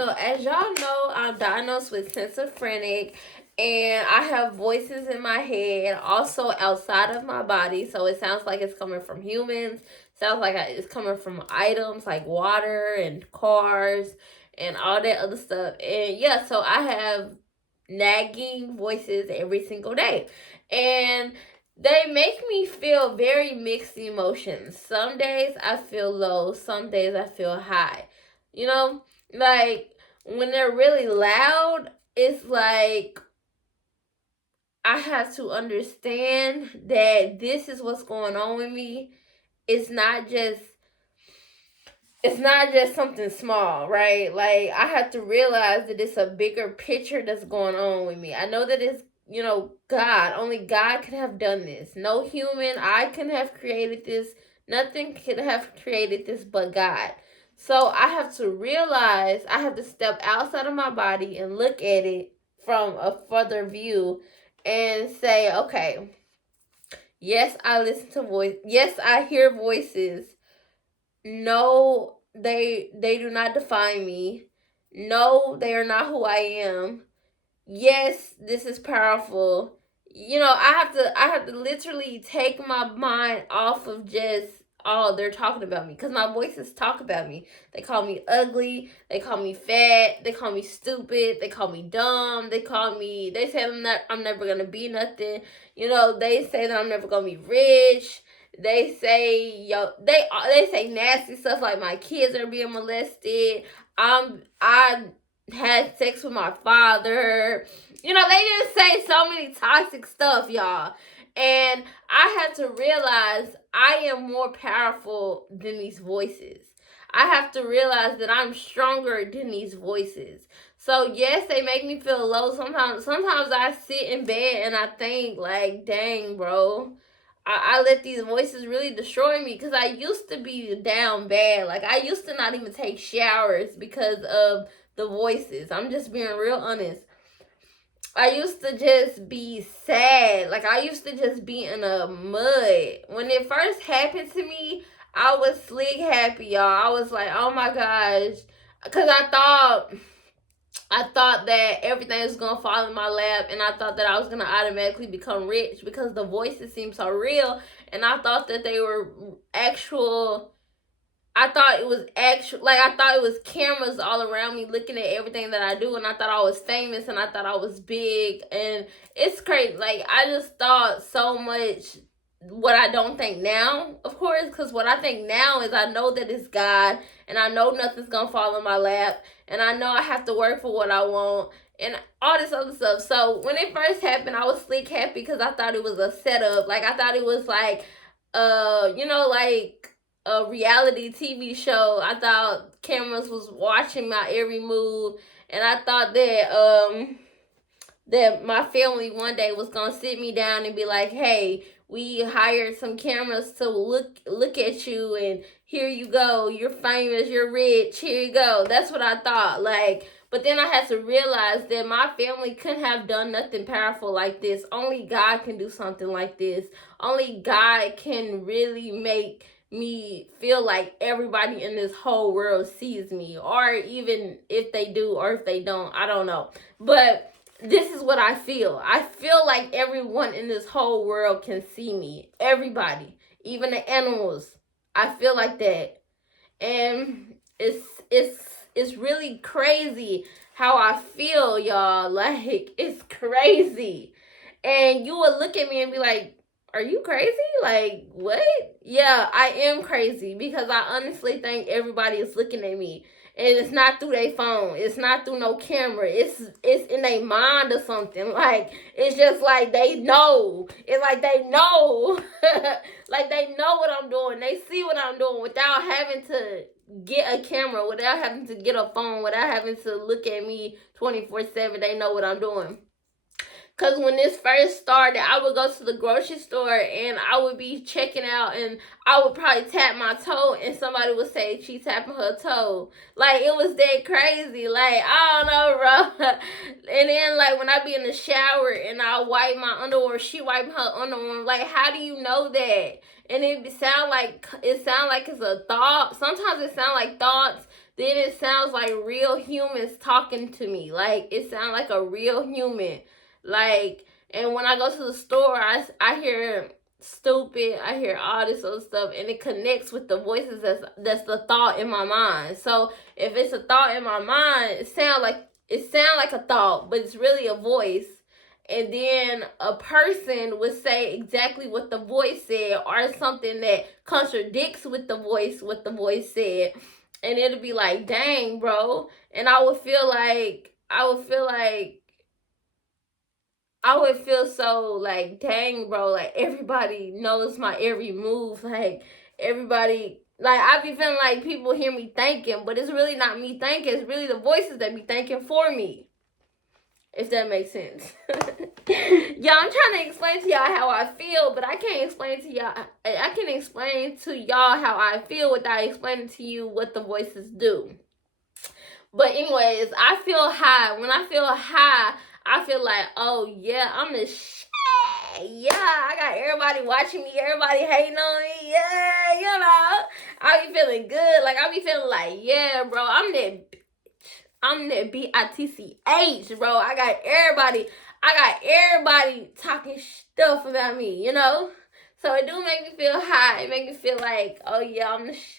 So, as y'all know, I'm diagnosed with schizophrenic, and I have voices in my head, also outside of my body. So, it sounds like it's coming from humans, sounds like it's coming from items like water and cars and all that other stuff. And yeah, so I have nagging voices every single day. And they make me feel very mixed emotions. Some days I feel low, some days I feel high. You know, like when they're really loud, it's like I have to understand that this is what's going on with me. It's not just something small, right? Like I have to realize that it's a bigger picture that's going on with me. I know that it's God. Only God could have done this. No human I can have created this. Nothing could have created this but God. So I have to realize I have to step outside of my body and look at it from a further view and say, okay, yes, I listen to voice. Yes, I hear voices. No, they do not define me. No, they are not who I am. Yes, this is powerful. I have to literally take my mind off of just, oh, they're talking about me, because my voices talk about me. They call me ugly, they call me fat, they call me stupid, they call me dumb, they say I'm never gonna be nothing. They say that I'm never gonna be rich. They say they say nasty stuff like my kids are being molested. I had sex with my father. They just say so many toxic stuff, y'all. And I had to realize I am more powerful than these voices. I have to realize that I'm stronger than these voices. So yes, they make me feel low sometimes. Sometimes I sit in bed and I think like, dang, bro, I let these voices really destroy me, because I used to be down bad. Like I used to not even take showers because of the voices. I'm just being real honest. I used to just be sad. Like I used to just be in a mud. When it first happened to me, I was slick happy, y'all. I was like, oh my gosh. Cause I thought that everything was gonna fall in my lap, and I thought that I was gonna automatically become rich because the voices seemed so real, and I thought that they were actual. I thought it was actual, like I thought it was cameras all around me looking at everything that I do, and I thought I was famous, and I thought I was big, and it's crazy. Like I just thought so much. What I don't think now, of course, because what I think now is I know that it's God, and I know nothing's gonna fall in my lap, and I know I have to work for what I want, and all this other stuff. So when it first happened, I was slick happy because I thought it was a setup. Like I thought it was like, like a reality TV show. I thought cameras was watching my every move, and I thought that my family one day was gonna sit me down and be like, "Hey, we hired some cameras to look at you, and here you go. You're famous. You're rich. Here you go." That's what I thought. Like, but then I had to realize that my family couldn't have done nothing powerful like this. Only God can do something like this. Only God can really make me feel like everybody in this whole world sees me, or even if they do or if they don't, I don't know. But this is what I feel. I feel like everyone in this whole world can see me. Everybody, even the animals. I feel like that. And it's really crazy how I feel, y'all. Like it's crazy. And you would look at me and be like, "Are you crazy? Like, what?" Yeah, I am crazy, because I honestly think everybody is looking at me. And it's not through their phone. It's not through no camera. It's in their mind or something. Like it's just like they know. It's like they know. Like they know what I'm doing. They see what I'm doing without having to get a camera, without having to get a phone, without having to look at me 24/7. They know what I'm doing. Cause when this first started, I would go to the grocery store and I would be checking out, and I would probably tap my toe, and somebody would say she tapping her toe. Like it was that crazy. Like I don't know, bro. And then like when I be in the shower and I wipe my underwear, she wipe her underwear. Like how do you know that? And it sound like it's a thought. Sometimes it sound like thoughts. then it sounds like real humans talking to me. Like, it sounds like a real human. Like, and when I go to the store, I hear stupid, I hear all this other stuff, and it connects with the voices that's the thought in my mind. So if it's a thought in my mind, it sound like a thought, but it's really a voice. And then a person would say exactly what the voice said, or something that contradicts with the voice what the voice said, and it'll be like, dang, bro. And I would feel so like, dang, bro, like everybody knows my every move. Like, everybody, like, I be feeling like people hear me thinking, but it's really not me thinking. It's really the voices that be thinking for me. If that makes sense. Yeah, I'm trying to explain to y'all how I feel, but I can't explain to y'all. I can explain to y'all how I feel without explaining to you what the voices do. But anyways, I feel high. When I feel high, I feel like, oh yeah, I'm the shit. Yeah, I got everybody watching me, everybody hating on me. Yeah, you know, I be feeling good. Like, I be feeling like, yeah, bro, I'm that BITCH, bro. I got everybody talking stuff about me, you know? So it do make me feel high. It make me feel like, oh yeah,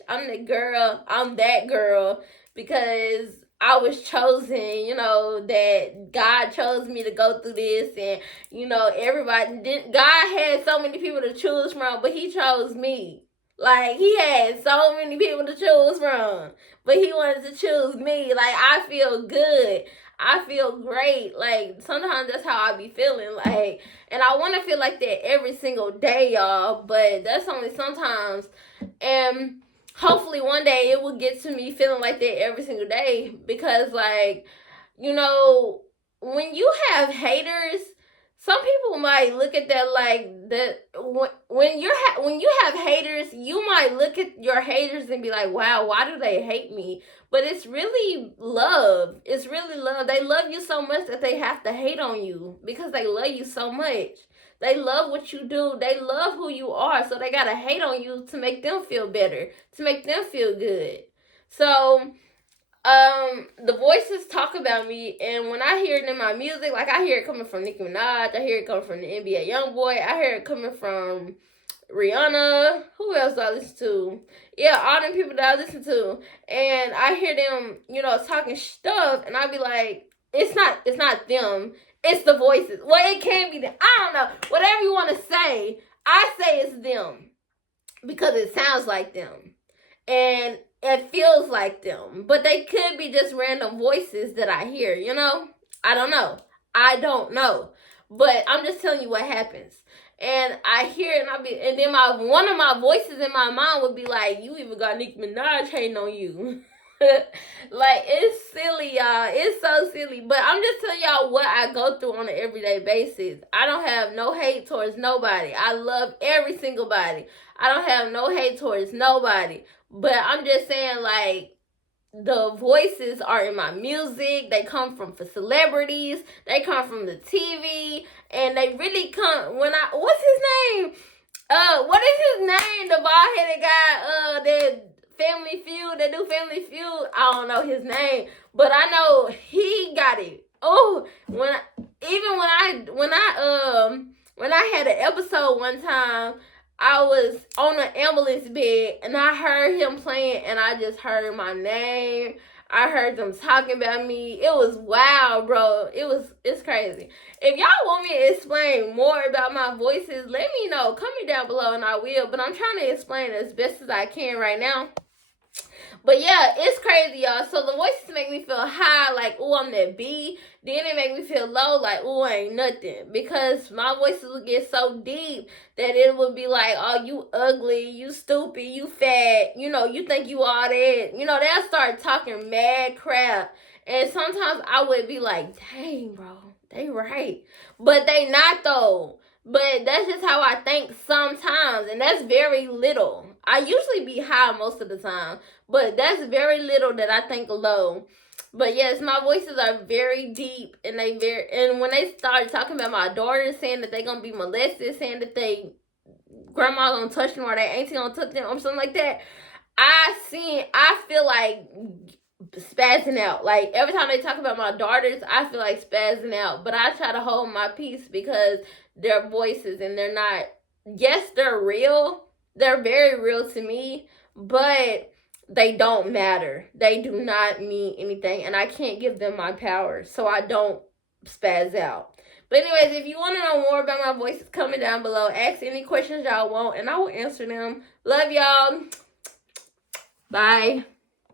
I'm the girl. I'm that girl, because I was chosen, you know, that God chose me to go through this. And, you know, God had so many people to choose from, but he chose me. Like, he had so many people to choose from, but he wanted to choose me. Like, I feel good. I feel great. Like, sometimes that's how I be feeling. Like, and I want to feel like that every single day, y'all, but that's only sometimes. And hopefully one day it will get to me feeling like that every single day, because, like, you know, when you have haters, some people might look at that like that. When you have haters, you might look at your haters and be like, wow, why do they hate me? But it's really love. It's really love. They love you so much that they have to hate on you, because they love you so much. They love what you do. They love who you are. So they gotta hate on you to make them feel better, to make them feel good. So the voices talk about me, and when I hear it in my music, like, I hear it coming from Nicki Minaj, I hear it coming from the NBA YoungBoy, I hear it coming from Rihanna. Who else do I listen to? Yeah, all them people that I listen to, and I hear them, you know, talking stuff, and I be like, it's not them, it's the voices. Well, it can be them. I don't know. Whatever you want to say, I say it's them, because it sounds like them, and it feels like them. But they could be just random voices that I hear, you know? I don't know. But I'm just telling you what happens. And I hear it, and then one of my voices in my mind would be like, you even got Nicki Minaj hating on you. Like, it's silly, y'all. It's so silly. But I'm just telling y'all what I go through on an everyday basis. I don't have no hate towards nobody. I love every single body. I don't have no hate towards nobody. But I'm just saying, like, the voices are in my music. They come from celebrities. They come from the TV. And they really come what's his name? What is his name? The bald-headed guy, that Family Feud, that new Family Feud. I don't know his name, but I know he got it. Oh, when I had an episode one time, I was on an ambulance bed and I heard him playing, and I just heard my name. I heard them talking about me. It was wild, bro. It's crazy. If y'all want me to explain more about my voices, let me know. Comment down below and I will. But I'm trying to explain as best as I can right now. But yeah, it's crazy, y'all. So the voices make me feel high, like, ooh, I'm that B. Then it make me feel low, like, ooh, I ain't nothing. Because my voices would get so deep that it would be like, oh, you ugly, you stupid, you fat, you know, you think you all that. You know, they'll start talking mad crap. And sometimes I would be like, dang, bro, they right. But they not, though. But that's just how I think sometimes, and that's very little. I usually be high most of the time, but that's very little that I think low. But yes, my voices are very deep, and and when they started talking about my daughter, saying that they gonna be molested, saying that they grandma gonna touch them or their auntie gonna touch them or something like that, I feel like spazzing out. Like every time they talk about my daughters, I feel like spazzing out. But I try to hold my peace because their voices and they're not, yes, they're real. They're very real to me, but they don't matter. They do not mean anything, and I can't give them my power, so I don't spaz out. But anyways, if you want to know more about my voices, comment down below. Ask any questions y'all want, and I will answer them. Love y'all. Bye.